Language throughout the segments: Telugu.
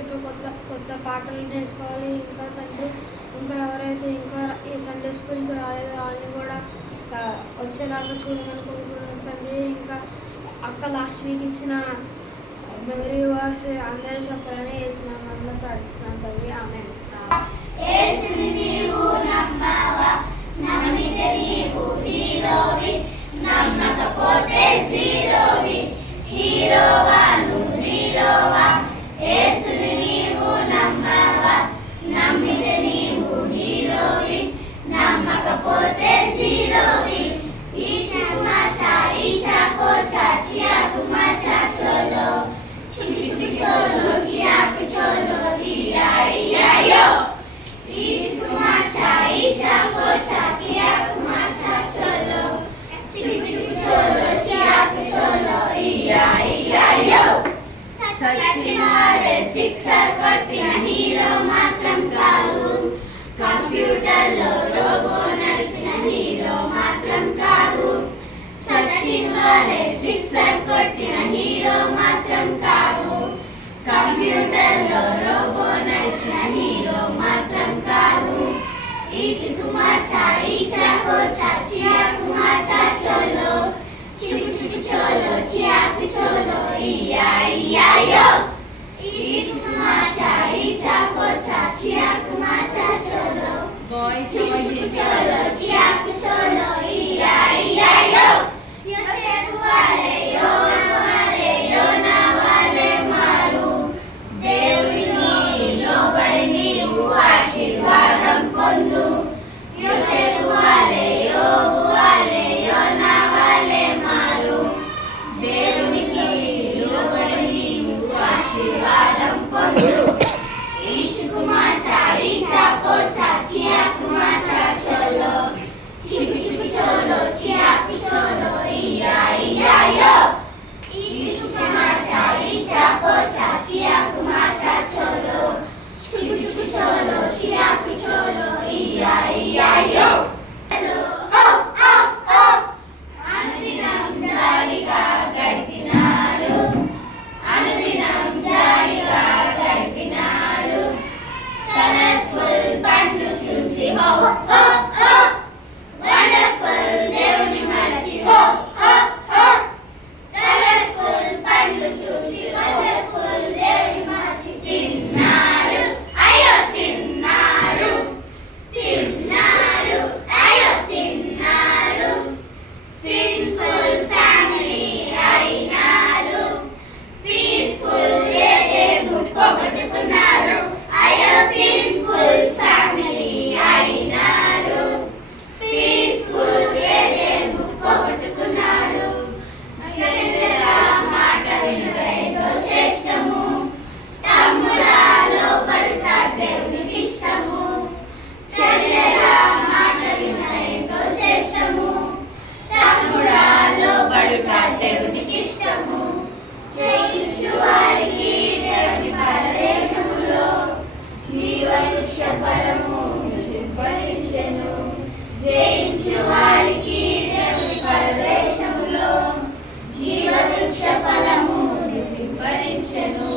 చెప్పే కొత్త కొత్త పాటలు నేర్చుకోవాలి. ఇంకా తండ్రి ఇంకా ఎవరైతే ఇంకా ఈ సండే స్కూల్కి రాలేదో వాళ్ళని కూడా వచ్చేలాగా చూడమని కోరుకున్నాను తండ్రి. ఇంకా అక్క లాస్ట్ వీక్ ఇచ్చిన మెమరీ వర్స్ అందరూ చెప్పాలని వేసినామని ప్రార్థిస్తున్నాను తండ్రి. ఆమె నమ్మకపోతే జీరోవి, హీరోవా నువ్వు జీరోవా. యేసుని నీవు నమ్మవా, నమ్మితే నీవు హీరోవి, నమ్మకపోతే జీరోవి. ఈచా కుమాచా ఈచా కోచా చియాకు మాచా చోలో, చికి చోలో చియాకు చోలో ఇయా ఇయా యో. ఈచా కుమాచా ఈచా కోచా చియాకు మాచా చోలో, సచివాలయ సిక్సర్ కొట్టిన హీరో మాత్రం కాదు, కంప్యూటర్లో రోబో నడిచిన హీరో మాత్రం కాదు. సచివాలయ సిక్సర్ కొట్టిన హీరో మాత్రం కాదు, కంప్యూటర్లో రోబో నడిచిన హీరో మాత్రం కాదు. ఈచు మాచా ఈచా కోచా చియాకు మాచా చోలో, చికు చోలో చియాకు చోలో ఇయా ఇయా యో. ఈచు మాచా ఈచా కోచా చియాకు మాచా చోలో, చికు చోలో చియాకు చోలో ఇయా ఇయా యో. యోసేపు వాలే యోనా వాలే యోనా వాలే మారు, దేవుని లోబడి నీవు ఆశీర్వాదం పొందు. యోసేపు వాలే యోబు వాలే యోనా వాలే మారు, దేవునికి లోబడి నీవు ఆశీర్వాదం పొందు. ఈచుకు మాచా ఈచా కోచా చియాకు మాచా చోలో, చికు చోలో చియాకు చోలో ఇయా ఇయా యో. ఈచుకు మాచా ఈచా కోచా చియాకు మాచా చోలో, చికు చోలో చియాకు చోలో ఇయా ఇయా యో. అనుదినం జాలిగా గడిపినారు, అనుదినం జాలిగా గడిపినారు. కలర్ఫుల్ బండ్లు చూసి హో హో హో, వండర్ఫుల్ దేవుని మరచి హో హో హో. కలర్ఫుల్ బండ్లు చూసి వండర్ఫుల్ దేవుని మరచి తిన్నారు, అయ్యో తిన్నారు, తిన్నారు అయ్యో తిన్నారు. సింపుల్ ఫ్యామిలీ అయినారు, పీస్ఫుల్ ఏదేమో పోగొట్టుకున్నారు. అయ్యో సింపుల్ ఫ్యామిలీ అయినారు, పీస్ఫుల్ ఏదేమో పోగొట్టుకున్నారు. చెల్లెలా మాట వినుడైదో శ్రేష్టము, తమ్ముడా లోబడుట దేవునికి ఇష్టము. చెల్లెలా మాట వినుడైదో శ్రేష్టము, తమ్ముడా లోబడుట దేవునికి ఇష్టము. జయించు వారికి దేవుని పరదేశములో జీవవృక్ష ఫలము ఫలించెను. జయించు వారికి దేవుని పరదేశములో జీవవృక్ష ఫలము ఫలించెను.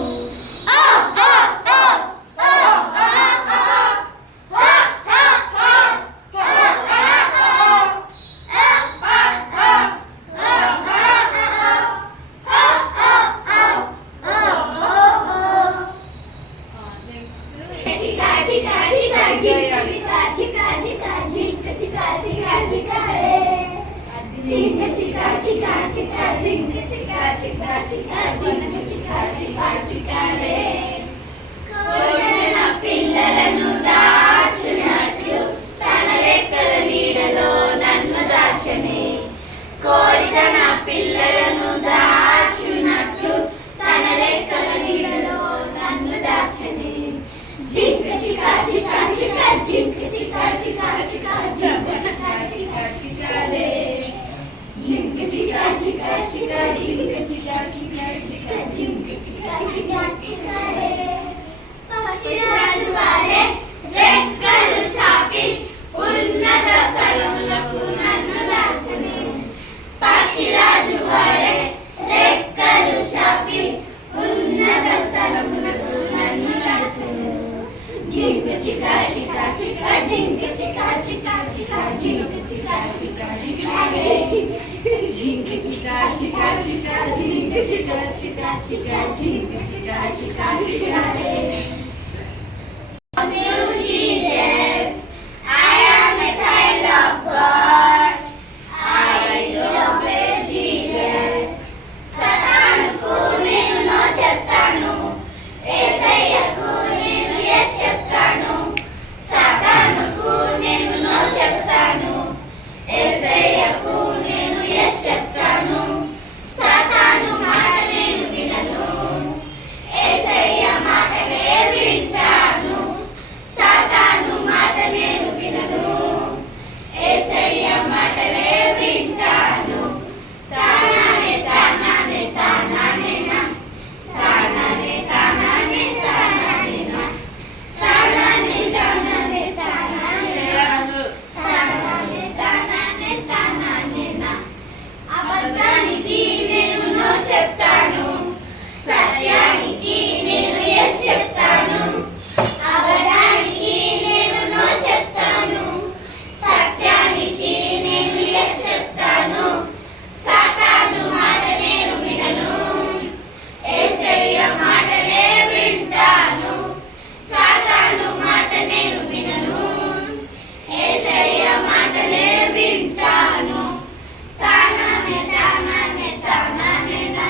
పిల్లలను దాచునట్లు తన రెక్కల నీడలో నన్ను దాచనే. కోడి తన పిల్లలను దాచునట్లు తన రెక్కల నీడలో నన్ను దాచనే. జింక చికా చికా చికా జింక చికా చికా చికా జింక చికా చికా చికాలే. జింక చికా చికా చికా జింక చికా చికా చికా జింక చికా చికా చికాలే. పక్షిరాజు వాలే రెక్కలు చాపి ఉన్నత స్థలములకు నన్ను దాచనే. పక్షిరాజు వాలే రెక్కలు చాపి ఉన్నత స్థలములకు నన్ను చికా చింక చికా చికా చికారే. Through Jesus, I am a child of God. I obey Jesus. సతానుకు నేను నో చెప్తాను, యేసయ్యకు నేను yes చెప్తాను. సతానుకు నేను నో చెప్తాను, యేసయ్యకు నేను yes చెప్తాను. సాతాను మాట నేను వినను, యేసయ్య మాటలే వింటాను. సాతాను మాట నేను వినను, యేసయ్య మాటలే వింటాను. తానానే తానానే తానానే నా, తానానే తానానే తానానే నా, తానానే తానానే తానానే నా, తానానే తానానే తానానే నా. అబద్ధానికి నేను నో చెప్తాను, సత్యానికి నేను yes చెప్తాను. అబద్ధానికి నేను నో చెప్తాను, సత్యానికి నేను yes చెప్తాను. సాతాను మాట నేను వినను, యేసయ్య మాటలే వింటాను. సాతాను మాట నేను వినను, యేసయ్య మాటలే వింటాను. తానానే తానానే తానానే నా,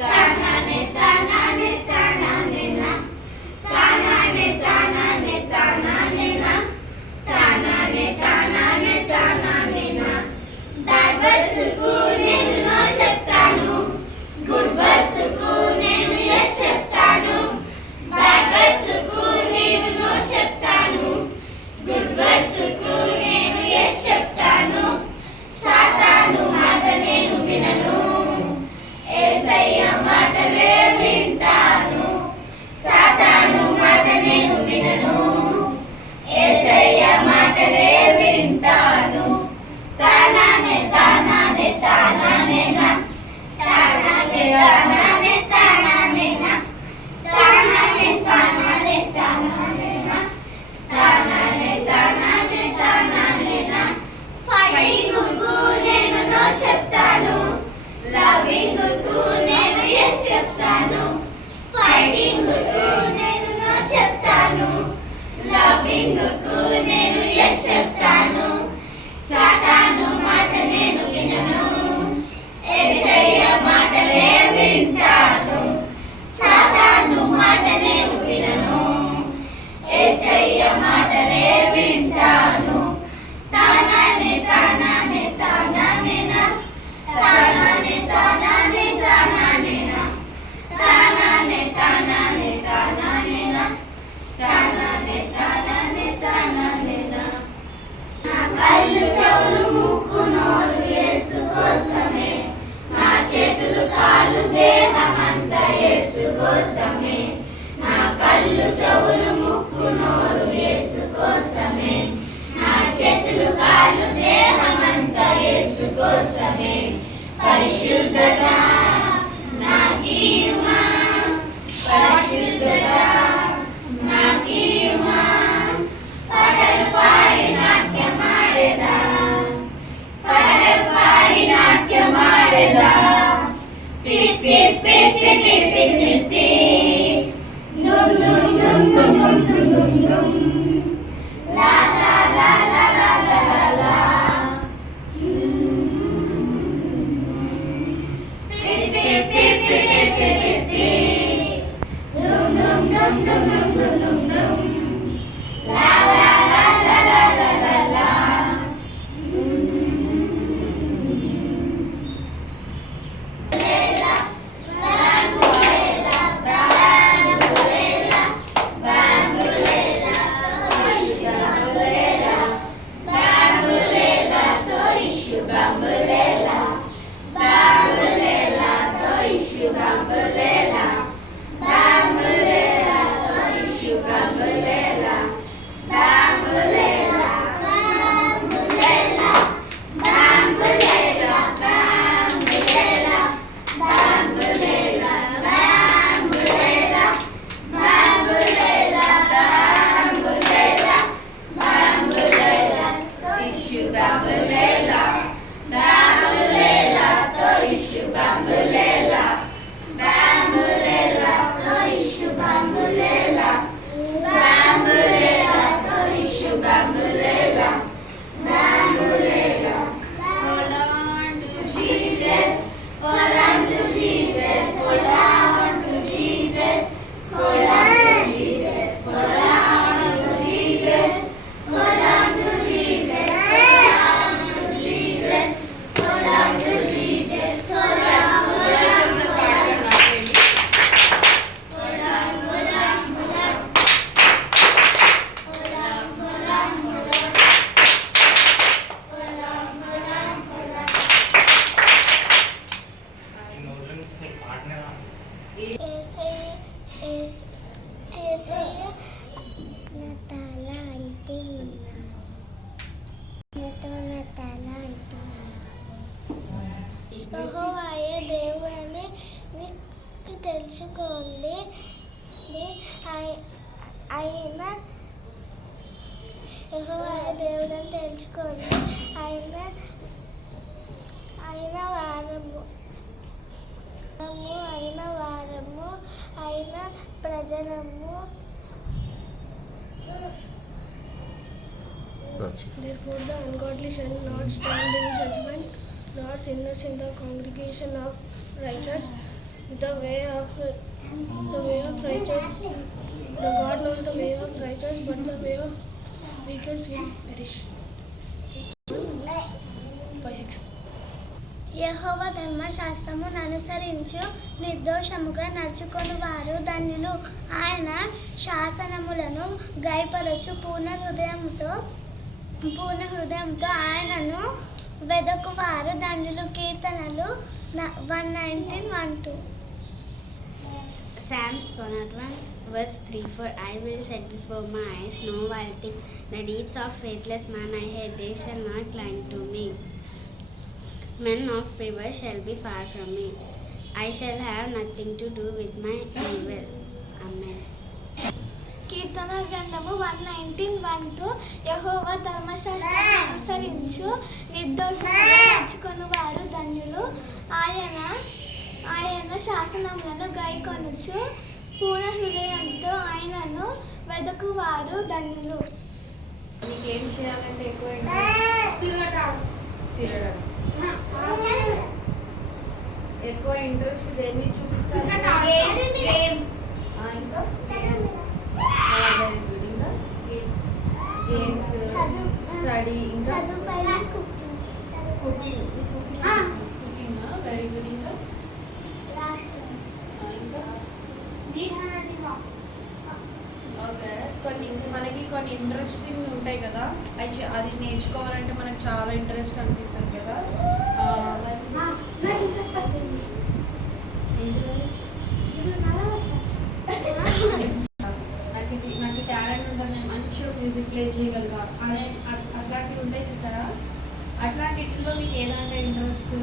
తానానే తానానే తానానే నా, తానానే తానానే తానానే నా, తానానే తానానే తానానే నా. బ్యాడ్ వర్డ్స్కు నేను నో చెప్తాను, గుడ్ వర్డ్స్కు నేను yes చెప్తాను. బ్యాడ్ వర్డ్స్కు నేను నో చెప్తాను, గుడ్ వర్డ్స్కు నేను yes చెప్తాను. సాతాను మాట నేను వినను, యేసయ్య మాటలే వింటాను. సాతాను మాట నేను వినను, యేసయ్య మాటలే వింటాను. తానానే తానానే తానానే నా, తానానే తానానే తానానే నా, తానానే తానానే తానానే నా, తానానే తానానే తానానే నా. ఫైటింగ్కు నేను నో చెప్తాను, లవింగ్కు నేను yes చెప్తాను. ఫైటింగ్కు నేను నో చెప్తాను, లవింగ్కు నేను yes చెప్తాను. సాతాను మాట నేను వినను, యేసయ్య మాటలే వింటాను. సాతాను మాట నేను వినను, యేసయ్య మాటలే వింటాను. తానానే తానానే తానానే నా, తానానే తానానే తానానే నా, తానానే తానానే తానానే నా, తానానే తానానే తానానే నా. నా కళ్ళు చెవులు ముక్కు నోరు యేసు కోసమే, నా చేతులు కాళ్ళు దేహమంతా యేసు కోసమే. నా కళ్ళు చెవులు ముక్కు నోరు యేసు కోసమే, నా చేతులు కాళ్ళు దేహమంతా యేసు కోసమే. పరిశుద్ధత నాకీమా, పరిశుద్ధత నాకీమా. పాటలు పాడి నాట్యమాడెదా, పాటలు పాడి నాట్యమాడెదా. పిప్పి పిప్పి పిప్పి పిప్పి డుమ్ డుమ్ డుమ్ డుమ్ డుమ్ డుమ్ డుమ్ లా లా లా లా లా లా లా లా. నా తల అంటే యెహోవాయే దేవుడని తెలుసుకోండి. ఆయన యెహోవాయే దేవుడని తెలుసుకోండి. ఆయన వారము ఆయన ప్రజలము. Therefore the ungodly shall not stand in judgment, nor sinners in the congregation of righteous. The way of righteous, the God knows the way of righteous, but the way of wicked will perish. 5:6. యెహోవా ధర్మశాస్త్రమును అనుసరించు నిర్దోషముగా నడుచుకొని వారు ధన్యులు. ఆయన శాసనములను గైపరచు పూర్ణ హృదయంతో ఆయనను వెదకువారు ధన్యులు. కీర్తనలు 119:1-2. Psalms 101 verse 3 For I will set before my eyes no vile thing, the deeds of faithless man I hate, they shall not cling to me. Men of perverse shall be far from me. I shall have nothing to do with my evil. Amen. కీర్తన గ్రంథము 119:1-2. యెహోవా ధర్మశాస్త్రాన్ని అనుసరించు నిర్దోషముగా నడుచుకొని వారు ధన్యులు. ఆయన శాసనములను గైకొనుచు పూర్ణ హృదయంతో ఆయనను వెదకువారు ధన్యులు. మీకు ఏం చేయాలంటే ఎక్కువ తిరగడం ఎక్కువ ఇంట్రెస్ట్ దేని చూపిస్తారు? ఇంకా వెరీ గుడ్. ఇంకా గేమ్స్, స్టడీ, ఇంకా కుకింగ్ వెరీ గుడ్. ఇంకా ఓకే, మనకి కొన్ని ఇంట్రెస్టింగ్ ఉంటాయి కదా, అది నేర్చుకోవాలంటే మనకు చాలా ఇంట్రెస్ట్ అనిపిస్తుంది కదా. నాకు టాలెంట్ ఉంటుంది, నేను మంచిగా మ్యూజిక్ ప్లే చేయగలుగుతా అనే అట్లాంటివి ఉంటాయి చూసారా? అట్లాంటిలో మీకు ఏదంటే ఇంట్రెస్ట్?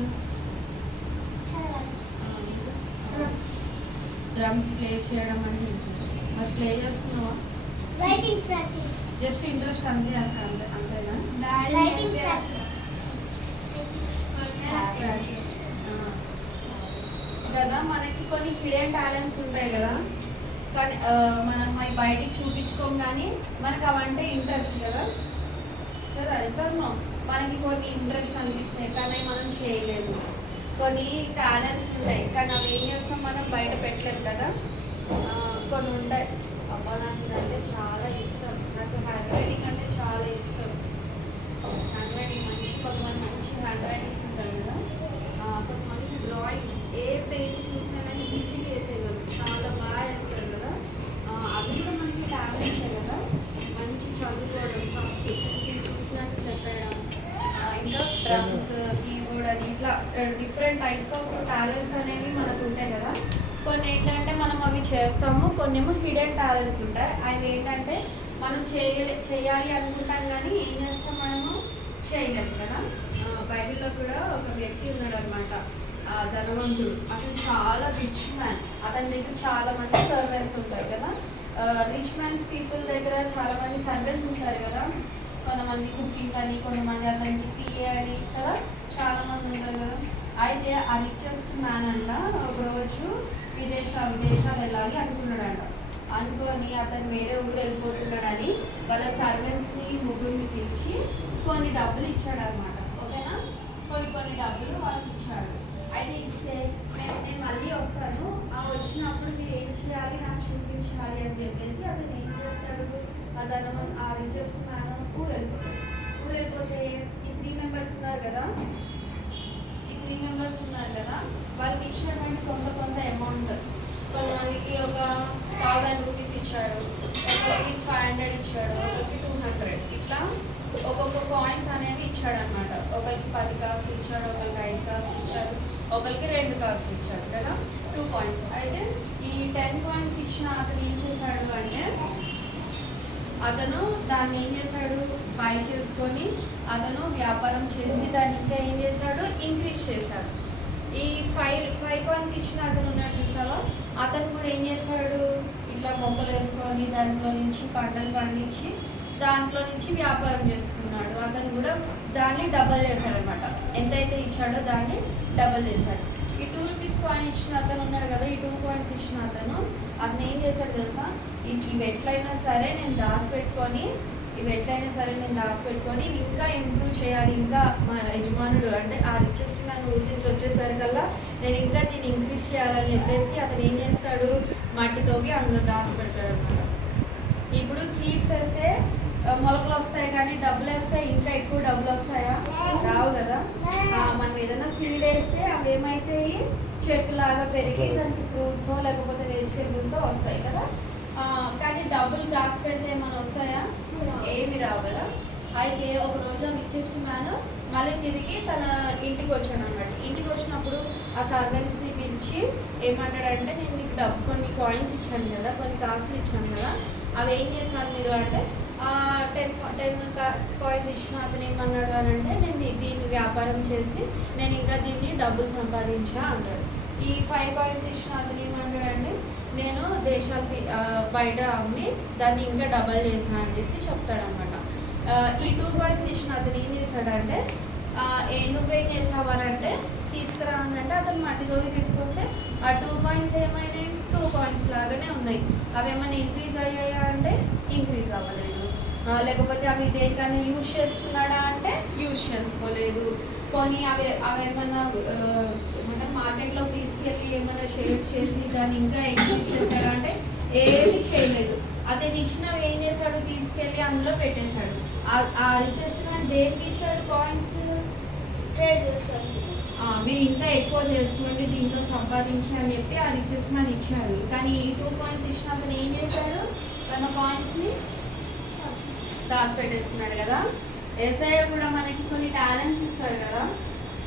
డ్రమ్స్ ప్లే చేయడం అంటే ఇంట్రెస్ట్. అది ప్లే చేస్తున్నావా? జస్ట్ ఇంట్రెస్ట్ అంతేనా? కదా మనకి కొన్ని హిడెన్ టాలెంట్స్ ఉంటాయి కదా, కానీ మనం అవి బయటికి చూపించుకోం, కానీ మనకు అవంటే ఇంట్రెస్ట్ కదా కదా సార్. మనకి కొన్ని ఇంట్రెస్ట్ అనిపిస్తాయి కానీ మనం చేయలేము. కొన్ని టాలెంట్స్ ఉంటాయి కానీ అవి ఏం చేస్తాం, మనం బయట పెట్టలేము కదా. కొన్ని ఉంటాయి. అబ్బా నాకు ఇదంటే చాలా ఇష్టం, నాకు హ్యాండ్ రైటింగ్ అంటే చాలా ఇష్టం. హ్యాండ్ రైటింగ్ కొంతమంది మంచి హ్యాండ్ రైటింగ్స్ ఉంటారు కదా, కొంతమంది డ్రాయింగ్స్ ఏ పెయింట్ చూసినా కానీ ఈజీగా వేసేయగలరు, చాలా బాగా వేస్తారు కదా. అవి కూడా మనకి టాలెంట్సే కదా. మంచి చదువుకోవడం, ఫస్ట్ చూసినాక చెప్పడం, ఇంకా డ్రమ్స్, కీబోర్డ్ అని ఇట్లా డిఫరెంట్ టైప్స్ ఆఫ్ టాలెంట్స్ అనేవి మనకు ఉంటాయి కదా. కొన్ని ఏంటంటే మనం అవి చేస్తాము, కొన్ని ఏమో హిడెన్ టాలెంట్స్ ఉంటాయి. అవి ఏంటంటే మనం చేయాలి అనుకుంటాం కానీ ఏం చేస్తాం, మనము చేయలేము కదా. బైబిల్లో కూడా ఒక వ్యక్తి ఉన్నాడు అనమాట, ధనవంతుడు. అతను చాలా రిచ్ మ్యాన్. అతని దగ్గర చాలా మంది సర్వెంట్స్ ఉంటారు కదా. రిచ్ మ్యాన్స్ పీపుల్ దగ్గర చాలా మంది సర్వెంట్స్ ఉంటారు కదా. కొంతమంది కుకింగ్ అని, కొంతమంది అతనికి పిఏ అని కదా, చాలా మంది ఉంటారు కదా. అయితే ఆ రిచెస్ట్ మ్యాన్ అంట ఒకరోజు విదేశాలు వెళ్ళాలి అనుకున్నాడంట. అనుకొని అతను వేరే ఊరు వెళ్ళిపోతున్నాడని వాళ్ళ సర్వెంట్స్ని ముగ్గురిని పిలిచి కొన్ని డబ్బులు ఇచ్చాడు అనమాట. ఓకేనా, కొన్ని డబ్బులు వాళ్ళకి ఇచ్చాడు. అయితే ఇస్తే నేను మళ్ళీ వస్తాను, ఆ వచ్చినప్పుడు మీరు ఏం చేయాలి నాకు చూపించాలి అని చెప్పేసి అతను ఏం చేస్తాడు, ఆ రిచెస్ట్ మ్యాన్ ఊరు వెళ్ళిపోతే ఈ 3 మెంబర్స్ ఉన్నారు కదా, వాళ్ళకి ఇచ్చినటువంటి కొంత అమౌంట్, కొంతమందికి ఒక 1000 రూపీస్ ఇచ్చాడు, ఒకరికి 500 ఇచ్చాడు, ఒకరికి 200, ఇట్లా ఒక్కొక్క కాయిన్స్ అనేవి ఇచ్చాడు అనమాట. ఒకరికి 10 కాసులు ఇచ్చాడు, ఒకరికి 5 కాసులు ఇచ్చాడు, ఒకరికి 2 కాసులు ఇచ్చాడు కదా, 2 కాయిన్స్. అయితే ఈ 10 కాయిన్స్ ఇచ్చిన అతను ఏం చేశాడు అంటే అతను దాన్ని ఏం చేశాడు, బై చేసుకొని అతను వ్యాపారం చేసి దాన్ని ఇంకా ఏం చేశాడు, ఇంక్రీజ్ చేశాడు. ఈ 5 కాయిన్స్ ఇచ్చిన అతను ఉన్నాడు చూసావా, అతను కూడా ఏం చేశాడు, ఇట్లా మొక్కలు వేసుకొని దాంట్లో నుంచి పంటలు పండించి దాంట్లో నుంచి వ్యాపారం చేసుకున్నాడు. అతను కూడా దాన్ని డబల్ చేశాడు అనమాట. ఎంతైతే ఇచ్చాడో దాన్ని డబల్ చేశాడు. ఈ 2 రూపీస్ కాయిన్ ఇచ్చిన అతను ఉన్నాడు కదా, ఈ 2 కాయిన్స్ ఇచ్చిన అతను ఏం చేశాడు తెలుసా, ఇవి ఎట్లయినా సరే నేను దాచిపెట్టుకొని ఇవి ఇంకా ఇంప్రూవ్ చేయాలి, ఇంకా మా యజమానుడు అంటే ఆ రిచెస్ట్ మ్యాన్ ఊరి నుంచి వచ్చేసరికల్లా నేను ఇంకా దీన్ని ఇంక్రీజ్ చేయాలని చెప్పేసి అతను ఏం చేస్తాడు, మట్టి తవ్వి అందులో దాచిపెడతాడు అనమాట. ఇప్పుడు సీడ్స్ వేస్తే మొలకలు వస్తాయి, కానీ డబ్బులు వేస్తే ఇంకా ఎక్కువ డబ్బులు వస్తాయా? రావు కదా. మనం ఏదైనా సీడ్ వేస్తే అవి ఏమైతాయి, చెట్టులాగా పెరిగి దానికి ఫ్రూట్స్ లేకపోతే వెజిటేబుల్స్ వస్తాయి కదా. కానీ డబ్బులు దాచిపెడితే ఏమైనా వస్తాయా? ఏమి రావు కదా. అయితే ఒక రోజు రిచెస్ట్ మ్యాన్ మళ్ళీ తిరిగి తన ఇంటికి వచ్చాడు అన్నమాట. ఇంటికి వచ్చినప్పుడు ఆ సర్వెంట్స్ని పిలిచి ఏమంటాడంటే, నేను మీకు కొన్ని కాయిన్స్ ఇచ్చాను కదా, కొన్ని కాసులు ఇచ్చాను కదా, అవి ఏం చేశాను మీరు అంటే 10 కాయిన్స్ ఇచ్చిన అతను ఏమన్నాడు అని అంటే, నేను దీన్ని వ్యాపారం చేసి నేను ఇంకా దీన్ని డబ్బులు సంపాదించా అంటాడు. ఈ 5 కాయిన్స్ ఇచ్చిన అతను ఏమంటాడంటే, నేను దేశాలు బయట అమ్మి దాన్ని ఇంకా డబల్ చేసిన అనేసి చెప్తాడనమాట. ఈ 2 కాయిన్స్ ఇచ్చిన అతను ఏం చేశాడంటే, నువ్వేం చేసావు అని అంటే, తీసుకురా అని అంటే అతను మట్టితోవి తీసుకొస్తే ఆ 2 కాయిన్స్ ఏమైనాయి, 2 కాయిన్స్ లాగానే ఉన్నాయి. అవి ఏమైనా ఇంక్రీజ్ అయ్యాయా అంటే ఇంక్రీజ్ అవ్వలేదు. లేకపోతే అవి దేనికైనా యూజ్ చేసుకున్నాడా అంటే యూజ్ చేసుకోలేదు. కొని అవి ఏమన్నా ఏమంటే మార్కెట్లో తీసుకెళ్ళి ఏమైనా షేర్స్ చేసి దాన్ని ఇంకా ఇంక్రీజ్ చేశాడా అంటే ఏమీ చేయలేదు. అదే ఇచ్చినవి ఏం చేశాడు, తీసుకెళ్ళి అందులో పెట్టేశాడు. ఆ రిచెస్ట్ మ్యాన్ దేనికి ఇచ్చాడు కాయిన్స్, ట్రేడ్ చేస్తాడు. మీరు ఇంకా ఎక్కువ చేసుకోండి దీంతో సంపాదించి అని చెప్పి ఆ రిచెస్ట్ మ్యాన్ ఇచ్చాడు. కానీ ఈ 2 కాయిన్స్ ఇచ్చిన అతను ఏం చేశాడు, తన కాయిన్స్ని దాచిపెట్టేసుకున్నాడు కదా. యేసయ్య కూడా మనకి కొన్ని టాలెంట్స్ ఇస్తాడు కదా,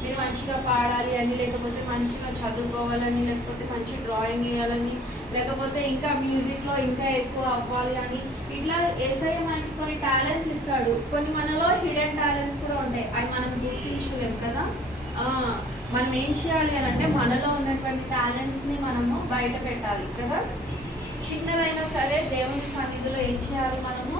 మీరు మంచిగా పాడాలి అని, లేకపోతే మంచిగా చదువుకోవాలని, లేకపోతే మంచి డ్రాయింగ్ వేయాలని, లేకపోతే ఇంకా మ్యూజిక్లో ఇంకా ఎక్కువ అవ్వాలి అని, ఇట్లా యేసయ్య మనకి కొన్ని టాలెంట్స్ ఇస్తాడు. కొన్ని మనలో హిడెన్ టాలెంట్స్ కూడా ఉంటాయి, అవి మనం గుర్తించలేము కదా. మనం ఏం చేయాలి అని అంటే, మనలో ఉన్నటువంటి టాలెంట్స్ని మనము బయట పెట్టాలి కదా. చిన్నదైనా సరే దేవుని సన్నిధిలో ఏం చేయాలి, మనము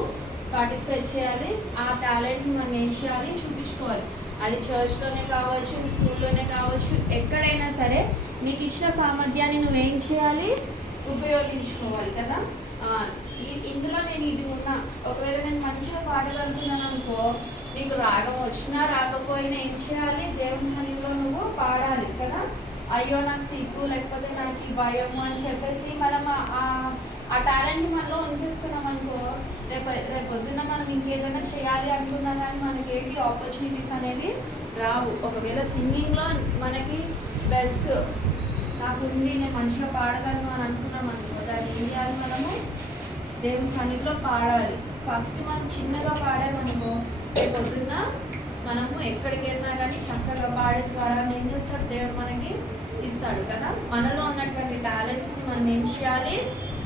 పార్టిసిపేట్ చేయాలి. ఆ టాలెంట్ని మనం ఏం చేయాలి, చూపించుకోవాలి. అది చర్చ్లోనే కావచ్చు, స్కూల్లోనే కావచ్చు, ఎక్కడైనా సరే నీకు ఇచ్చిన సామర్థ్యాన్ని నువ్వేం చేయాలి, ఉపయోగించుకోవాలి కదా. ఇందులో నేను ఇది ఉన్నా, ఒకవేళ నేను మంచిగా పాడగలుగుతున్నాను అనుకో, నీకు రాగం వచ్చినా రాకపోయినా ఏం చేయాలి, దేవుని సన్నిధిలో నువ్వు పాడాలి కదా. అయ్యో నాకు సిగ్గు, లేకపోతే నాకు ఈ భయము అని చెప్పేసి మనం ఆ టాలెంట్ని మనలో ఉంచేసుకున్నాం అనుకో, రేపొద్దున మనం ఇంకేదైనా చేయాలి అనుకున్నా కానీ మనకి ఏంటి ఆపర్చునిటీస్ అనేవి రావు. ఒకవేళ సింగింగ్లో మనకి బెస్ట్ నాకుంది, నేను మంచిగా పాడగలను అని అనుకున్నాం అనుకో, దాన్ని ఏం చేయాలి, మనము దేవుని సన్నిధిలో పాడాలి. ఫస్ట్ మనం చిన్నగా పాడామనుకో, రేపొద్దున మనము ఎక్కడికి వెళ్ళినా కానీ చక్కగా పాడే స్వరాన్ని ఏం చేస్తాడు, దేవుడు మనకి ఇస్తాడు కదా. మనలో ఉన్నటువంటి టాలెంట్స్ని మనం ఏం చేయాలి,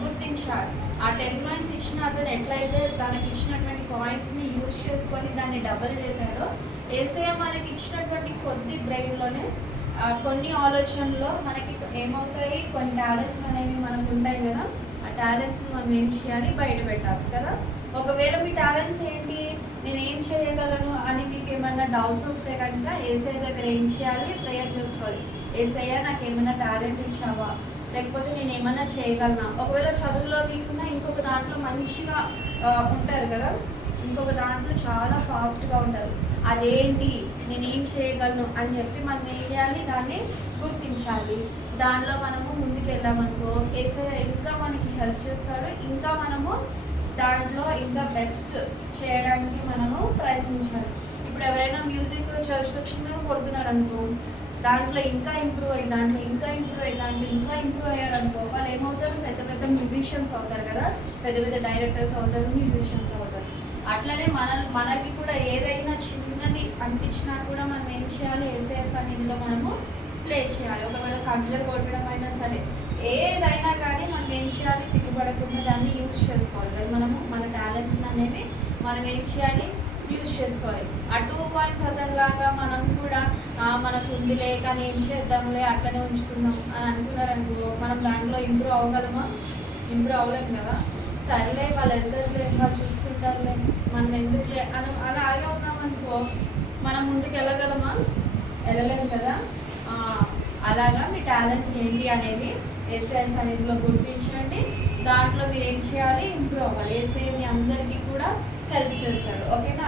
గుర్తించాలి. ఆ 10 కాయిన్స్ ఇచ్చిన అతను ఎట్లయితే తనకి ఇచ్చినటువంటి కాయిన్స్ని యూజ్ చేసుకొని దాన్ని డబల్ చేశాడో, యేసయ్య మనకి ఇచ్చినటువంటి కొద్ది బ్రెయిన్లోనే కొన్ని ఆలోచనలో మనకి ఏమవుతాయి, కొన్ని టాలెంట్స్ అనేవి మనకు ఉంటాయి కదా. ఆ టాలెంట్స్ని మనం ఏం చేయాలి, బయట పెట్టాలి కదా. ఒకవేళ మీ టాలెంట్స్ ఏంటి, నేను ఏం చేయగలను అని మీకు ఏమైనా డౌట్స్ వస్తే కనుక యేసయ్య దగ్గర ఏం చేయాలి, ప్రేయర్ చేసుకోవాలి. యేసయ్య నాకు ఏమైనా టాలెంట్ ఇచ్చావా, లేకపోతే నేను ఏమైనా చేయగలనా. ఒకవేళ చదువులో వీకున్నా ఇంకొక దాంట్లో మంచిగా ఉంటారు కదా, ఇంకొక దాంట్లో చాలా ఫాస్ట్గా ఉంటారు, అదేంటి నేనేం చేయగలను అని చెప్పి మనం ఏం చేయాలి, దాన్ని గుర్తించాలి. దానిలో మనము ముందుకు వెళ్ళామనుకో, యేసయ్య ఇంకా మనకి హెల్ప్ చేస్తాడు. ఇంకా మనము దాంట్లో ఇంకా బెస్ట్ చేయడానికి మనము ప్రయత్నించాలి. ఇప్పుడు ఎవరైనా మ్యూజిక్ చర్చ్లో చిన్నగా కొడుతున్నారు అనుకో, దాంట్లో ఇంకా ఇంప్రూవ్ అయ్యి దాంట్లో ఇంకా ఇంప్రూవ్ అయ్యారు అనుకో, వాళ్ళు ఏమవుతారు, పెద్ద పెద్ద మ్యూజిషియన్స్ అవుతారు కదా, పెద్ద పెద్ద డైరెక్టర్స్ అవుతారు, మ్యూజిషియన్స్ అవుతారు. అట్లనే మనకి కూడా ఏదైనా చిన్నది అనిపించినా కూడా మనం ఏం చేయాలి, యేసయ్య సన్నిధిలో మనము ప్లే చేయాలి. ఒకవేళ కజ్జలు కొట్టడం అయినా సరే, ఏదైనా కానీ మనం ఏం చేయాలి, సిగ్గుపడకుండా దాన్ని యూజ్ చేసుకోవాలి కదా. మనము మన టాలెంట్స్ అనేవి మనం ఏం చేయాలి, యూజ్ చేసుకోవాలి. ఆ 2 పాయింట్స్ అతనిలాగా మనం కూడా మనకు ఉందిలే కానీ ఏం చేద్దాంలే అట్లనే ఉంచుకుందాం అని అనుకున్నారనుకో, మనం దాంట్లో ఇంప్రూవ్ అవ్వగలమా? ఇంప్రూవ్ అవ్వలేము కదా. సరేలే వాళ్ళు వెళ్తారులే, వాళ్ళు చూసుకుంటారులే, మనం ఎందుకులే అని అలాగే ఉన్నామనుకో, మనం ముందుకు వెళ్ళగలమా? వెళ్ళలేము కదా. అలాగా మీ టాలెంట్స్ ఏంటి అనేవి ఎస్ఐఎస్ అనేదిలో గుర్తించండి. దాంట్లో మీరు ఏం చేయాలి, ఇంప్రూవ్ అవ్వాలి. ఎస్ఐ మీ అందరికీ కూడా హెల్ప్ చేస్తాడు. ఓకేనా?